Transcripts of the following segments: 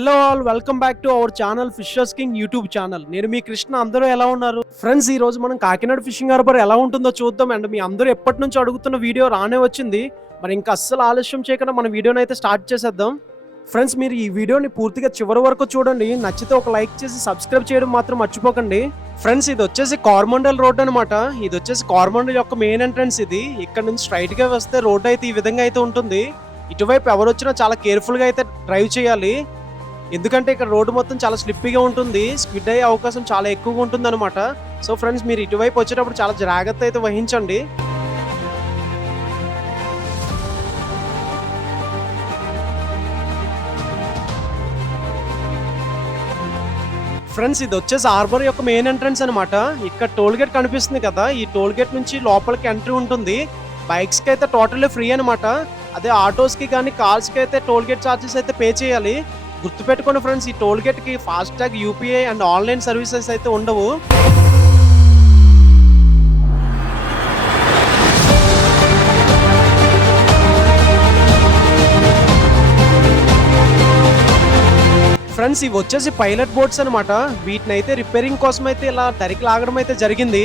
Hello all, welcome back to our channel Fishers King YouTube channel. నేను మీ కృష్ణ. అందరూ ఎలా ఉన్నారు ఫ్రెండ్స్? ఈ రోజు మనం కాకినాడ ఫిషింగ్ హార్బర్ ఎలా ఉంటుందో చూద్దాం. అండ్ మీ అందరూ ఎప్పటి నుంచి అడుగుతున్న వీడియో రానే వచ్చింది. మరి ఇంకా అస్సలు ఆలస్యం చేయకుండా మన వీడియోని అయితే స్టార్ట్ చేసేద్దాం. ఫ్రెండ్స్, మీరు ఈ వీడియోని పూర్తిగా చివరి వరకు చూడండి. నచ్చితే ఒక లైక్ చేసి సబ్స్క్రైబ్ చేయడం మాత్రం మర్చిపోకండి. ఫ్రెండ్స్, ఇది వచ్చేసి కార్మండల్ రోడ్ అనమాట. ఇది వచ్చేసి కార్మండల్ యొక్క మెయిన్ ఎంట్రన్స్. ఇది ఇక్కడ నుంచి స్ట్రైట్ గా వస్తే రోడ్ అయితే ఈ విధంగా అయితే ఉంటుంది. ఇటువైపు ఎవరు వచ్చినా చాలా కేర్ఫుల్ గా అయితే డ్రైవ్ చేయాలి. ఎందుకంటే ఇక్కడ రోడ్డు మొత్తం చాలా స్లిప్పీగా ఉంటుంది. స్కిడ్ అయ్యే అవకాశం చాలా ఎక్కువగా ఉంటుంది అనమాట. సో ఫ్రెండ్స్, మీరు ఇటువైపు వచ్చేటప్పుడు చాలా జాగ్రత్త అయితే వహించండి. ఫ్రెండ్స్, ఇది వచ్చేసి హార్బర్ యొక్క మెయిన్ ఎంట్రన్స్ అనమాట. ఇక్కడ టోల్ గేట్ కనిపిస్తుంది కదా, ఈ టోల్ గేట్ నుంచి లోపలికి ఎంట్రీ ఉంటుంది. బైక్స్ కి అయితే టోటల్లీ ఫ్రీ అనమాట. అదే ఆటోస్ కి కానీ కార్స్ కి అయితే టోల్ గేట్ ఛార్జెస్ అయితే పే చేయాలి. గుర్తుపెట్టుకోండి ఫ్రెండ్స్, ఈ టోల్ గేట్ కి FASTag, UPI and online services అయితే ఉండవు. ఫ్రెండ్స్, ఇవి వచ్చేసి పైలట్ బోట్స్ అనమాట. వీటిని అయితే రిపేరింగ్ కోసం అయితే ఇలా దరికి లాగడం అయితే జరిగింది.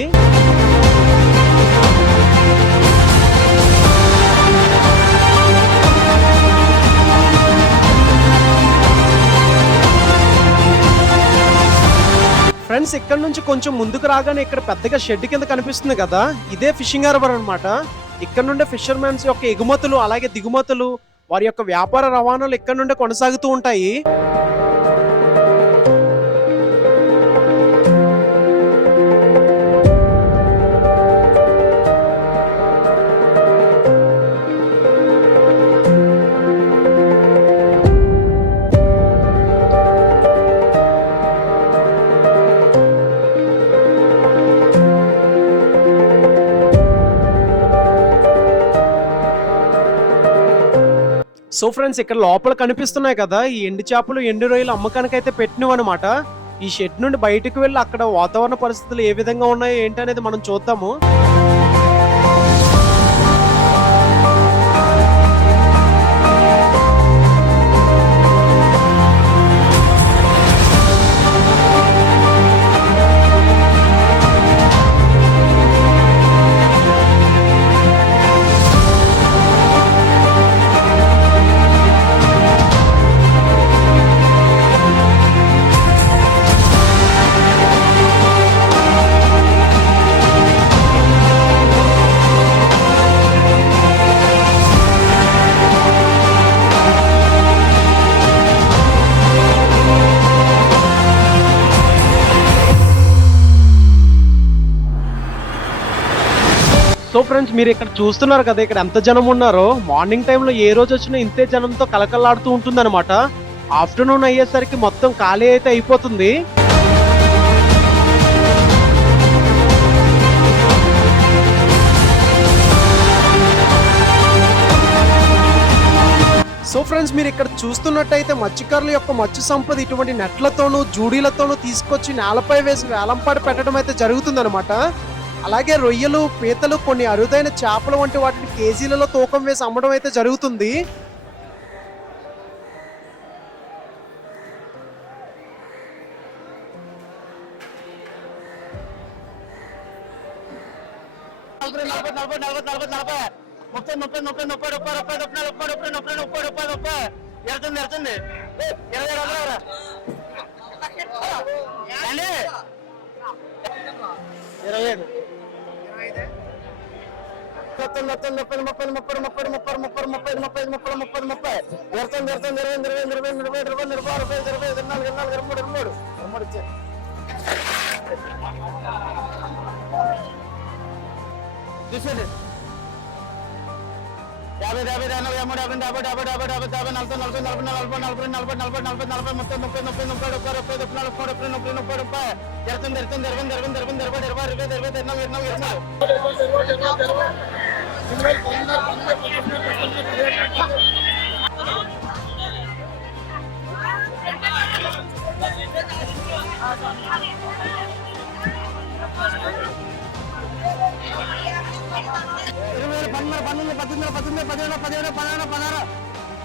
ఫ్రెండ్స్, ఇక్కడ నుంచి కొంచెం ముందుకు రాగానే ఇక్కడ పెద్దగా షెడ్ కింద కనిపిస్తుంది కదా, ఇదే ఫిషింగ్ హార్బర్ అనమాట. ఇక్కడ నుండే ఫిషర్మెన్స్ యొక్క ఎగుమతులు అలాగే దిగుమతులు, వారి యొక్క వ్యాపార రవాణాలు ఇక్కడ నుండే కొనసాగుతూ ఉంటాయి. సో ఫ్రెండ్స్, ఇక్కడ లోపల కనిపిస్తున్నాయి కదా, ఈ ఎండు చేపలు ఎండు రొయ్యలు అమ్మకానికి అయితే పెట్టినవి అనమాట. ఈ షెడ్ నుండి బయటకు వెళ్ళి అక్కడ వాతావరణ పరిస్థితులు ఏ విధంగా ఉన్నాయో ఏంటి అనేది మనం చూద్దాము. సో ఫ్రెండ్స్, మీరు ఇక్కడ చూస్తున్నారు కదా, ఇక్కడ ఎంత జనం ఉన్నారో. మార్నింగ్ టైంలో ఏ రోజు వచ్చినా ఇంతే జనంతో కలకలాడుతూ ఉంటుంది అనమాట. ఆఫ్టర్నూన్ అయ్యేసరికి మొత్తం ఖాళీ అయితే అయిపోతుంది. సో ఫ్రెండ్స్, మీరు ఇక్కడ చూస్తున్నట్టయితే మత్స్యకారుల యొక్క మత్స్య సంపద ఇటువంటి నెట్లతోనూ జూడీలతోనూ తీసుకొచ్చి నేలపై వేసి వేలంపాడి పెట్టడం అయితే జరుగుతుంది అనమాట. అలాగే రొయ్యలు, పీతలు, కొన్ని అరుదైన చేపలు వంటి వాటిని కేజీలలో తూకం వేసి అమ్మడం అయితే జరుగుతుంది.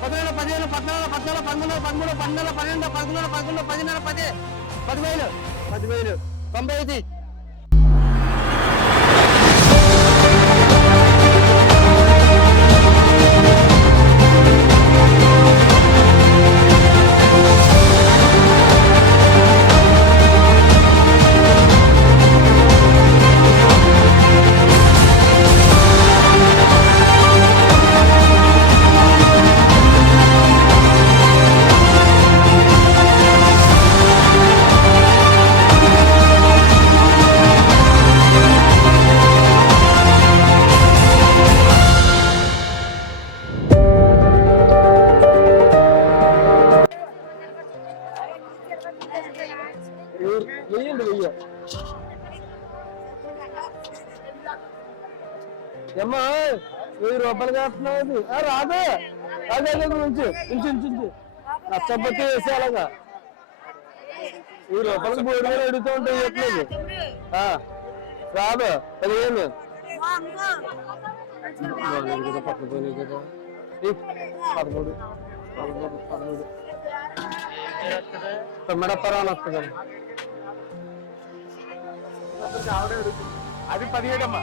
11, 15, 14, 14, 13, 13, 12, 12, 11, 11, 11, 10, 10,000, 10,000, 95. ఏమ్మా 1000 రూపాయలు కాస్తున్నావు రాదు అదే ఉంచు ఉంచు ఉంచు నచ్చకపోతే వేసే అలాగా 1000 రూపాయలకు 3000 అడుగుతూ ఉంటాయి చెప్పలేదు రాదు 15 కదా పట్టుకోలేదు కదా 13 తొమ్మిడప్పరాలు వస్తుంది అది 17 అమ్మా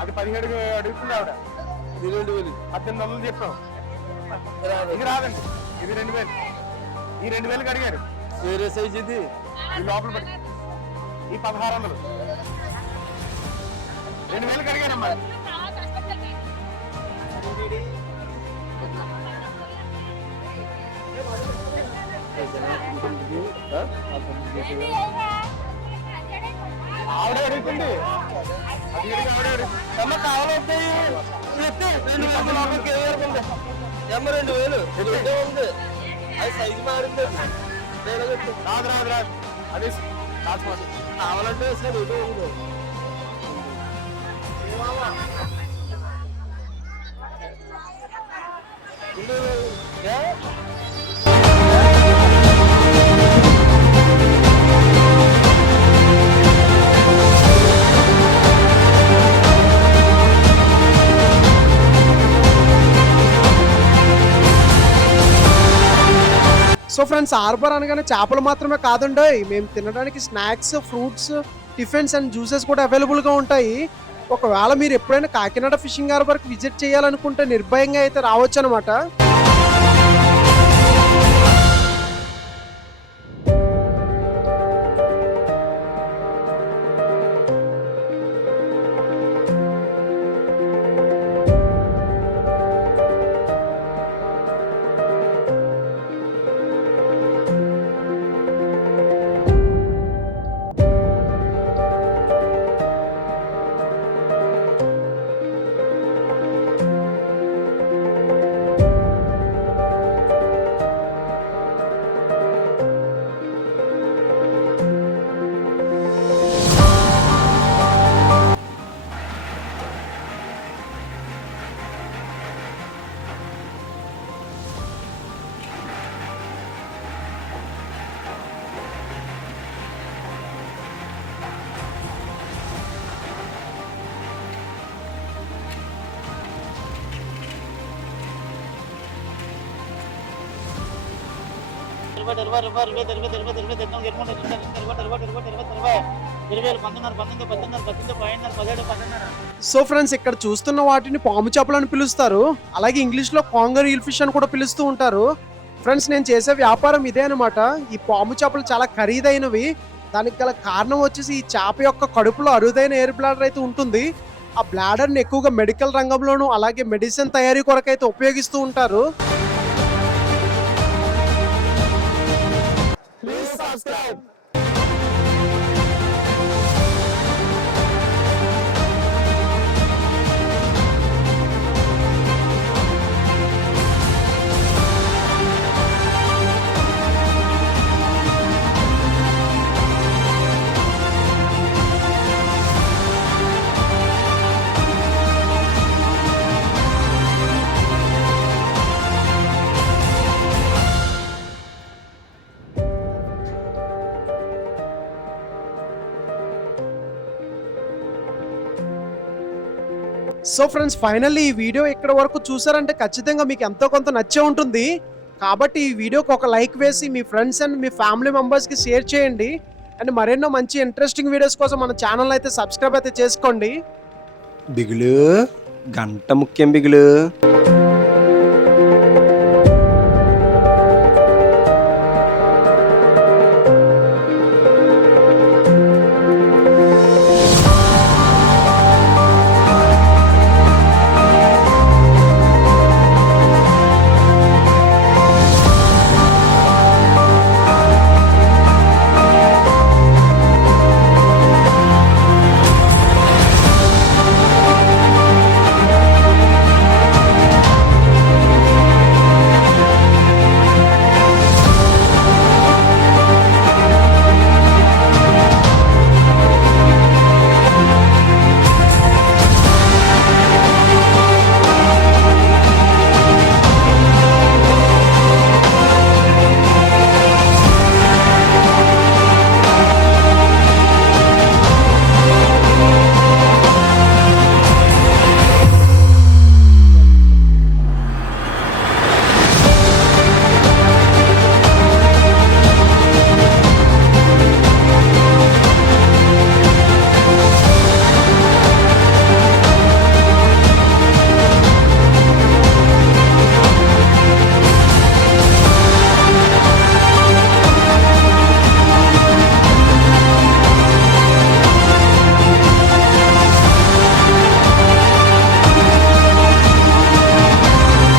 అది 17 అడుగుతుంది ఆవిడ 2000 1800 చెప్పాం ఇది రాదండి ఇది 2000 ఈ 2000కి అడిగాడు వేరే సైజ్ ఇది ఈ లోపల పడి ఈ 1600 2000కి అడిగాడమ్మా ఆవిడ అడుగుతుంది ఆవిడ అడుగుతుంది కావాలంటే 2000 ఉంది అది సైజు మారింది రాదు రాదు రాదు అదే రాసుకోండి కావాలంటే సార్ ఇదే ఉంది సో ఫ్రెండ్స్ హార్బర్ అనగానే చేపలు మాత్రమే కాదండి, మేము తినడానికి snacks, fruits, tiffins and juices కూడా అవైలబుల్గా ఉంటాయి. ఒకవేళ మీరు ఎప్పుడైనా కాకినాడ ఫిషింగ్ హార్బర్కి విజిట్ చేయాలనుకుంటే నిర్భయంగా అయితే రావచ్చు అనమాట. సో ఫ్రెండ్స్ ఇక్కడ చూస్తున్న వాటిని పాము చేపలు అని పిలుస్తారు, అలాగే ఇంగ్లీష్ లో కాంగర్ ఈల్ ఫిష్ అని కూడా పిలుస్తూ ఉంటారు. ఫ్రెండ్స్ నేను చేసే వ్యాపారం ఇదే అనమాట. ఈ పాము చేపలు చాలా ఖరీదైనవి. దానికి గల కారణం వచ్చేసి ఈ చేప యొక్క కడుపులో అరుదైన ఎయిర్ బ్లాడర్ అయితే ఉంటుంది. ఆ బ్లాడర్ ని ఎక్కువగా మెడికల్ రంగంలోనూ అలాగే మెడిసిన్ తయారీ కొరకైతే ఉపయోగిస్తూ ఉంటారు. subscribe. సో ఫ్రెండ్స్ ఫైనల్లీ ఈ వీడియో ఇక్కడ వరకు చూసారంటే ఖచ్చితంగా మీకు ఎంతో కొంత నచ్చే ఉంటుంది. కాబట్టి ఈ వీడియోకి ఒక లైక్ వేసి మీ ఫ్రెండ్స్ అండ్ మీ ఫ్యామిలీ మెంబర్స్కి షేర్ చేయండి. అండ్ మరెన్నో మంచి ఇంట్రెస్టింగ్ వీడియోస్ కోసం మన ఛానల్ అయితే సబ్స్క్రైబ్ అయితే చేసుకోండి. బిగులు గంట ముఖ్యం బిగులు.